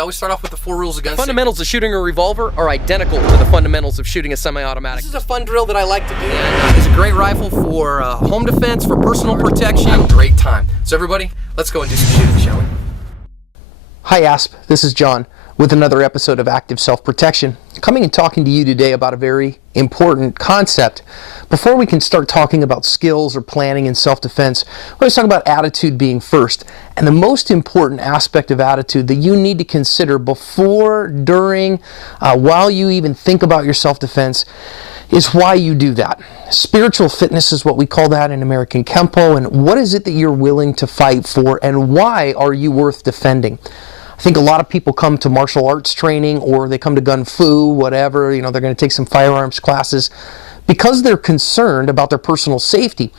We always start off with the 4 rules against Fundamentals of shooting a revolver are identical to the fundamentals of shooting a semi-automatic. This is a fun drill that I like to do. And it's a great rifle for home defense, for personal protection. Have a great time. So everybody, let's go and do some shooting, shall we? Hi ASP, this is John with another episode of Active Self-Protection, coming and talking to you today about a very important concept. Before we can start talking about skills or planning in self-defense, we're going to talk about attitude being first. And the most important aspect of attitude that you need to consider before, during, while you even think about your self-defense is why you do that. Spiritual fitness is what we call that in American Kempo, and what is it that you're willing to fight for, and why are you worth defending? I think a lot of people come to martial arts training, or they come to Gun Fu, whatever, they're going to take some firearms classes because they're concerned about their personal safety.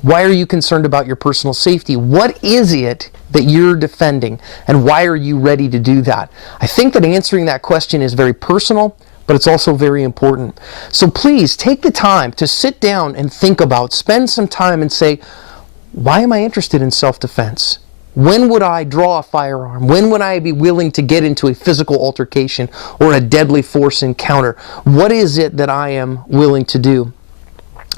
Why are you concerned about your personal safety? What is it that you're defending, and why are you ready to do that? I think that answering that question is very personal, but it's also very important. So please take the time to sit down and think about, spend some time and say, why am I interested in self-defense? When would I draw a firearm? When would I be willing to get into a physical altercation or a deadly force encounter? What is it that I am willing to do?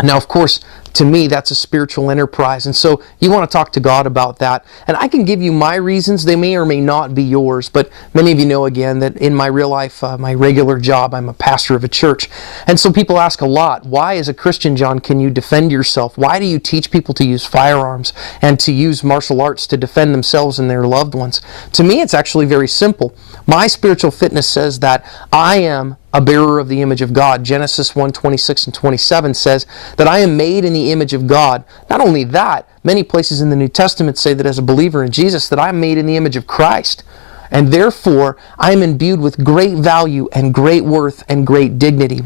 Now, of course, to me, that's a spiritual enterprise, and so you want to talk to God about that. And I can give you my reasons. They may or may not be yours, but many of you know, again, that in my real life, my regular job, I'm a pastor of a church. And so people ask a lot, why as a Christian, John, can you defend yourself? Why do you teach people to use firearms and to use martial arts to defend themselves and their loved ones? To me, it's actually very simple. My spiritual fitness says that I am a bearer of the image of God. Genesis 1:26 and 27 says that I am made in the image of God. Not only that, many places in the New Testament say that as a believer in Jesus, that I'm made in the image of Christ. And therefore, I am imbued with great value and great worth and great dignity.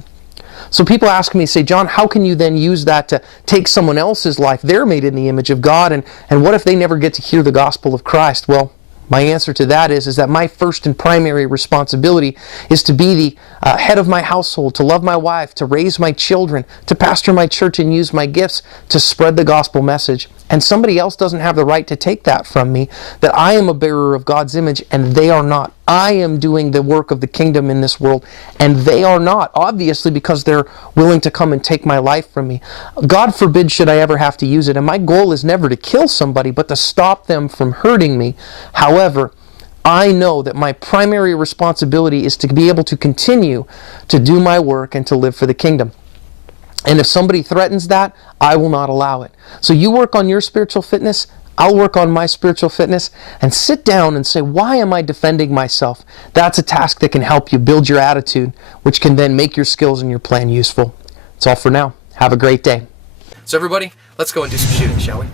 So people ask me, say, John, how can you then use that to take someone else's life? They're made in the image of God, and what if they never get to hear the gospel of Christ? Well, my answer to that is that my first and primary responsibility is to be the head of my household, to love my wife, to raise my children, to pastor my church and use my gifts to spread the gospel message. And somebody else doesn't have the right to take that from me, that I am a bearer of God's image and they are not. I am doing the work of the kingdom in this world and they are not, obviously because they're willing to come and take my life from me. God forbid should I ever have to use it. And my goal is never to kill somebody, but to stop them from hurting me. However, I know that my primary responsibility is to be able to continue to do my work and to live for the kingdom. And if somebody threatens that, I will not allow it. So you work on your spiritual fitness, I'll work on my spiritual fitness, and sit down and say, why am I defending myself? That's a task that can help you build your attitude, which can then make your skills and your plan useful. That's all for now. Have a great day. So everybody, let's go and do some shooting, shall we?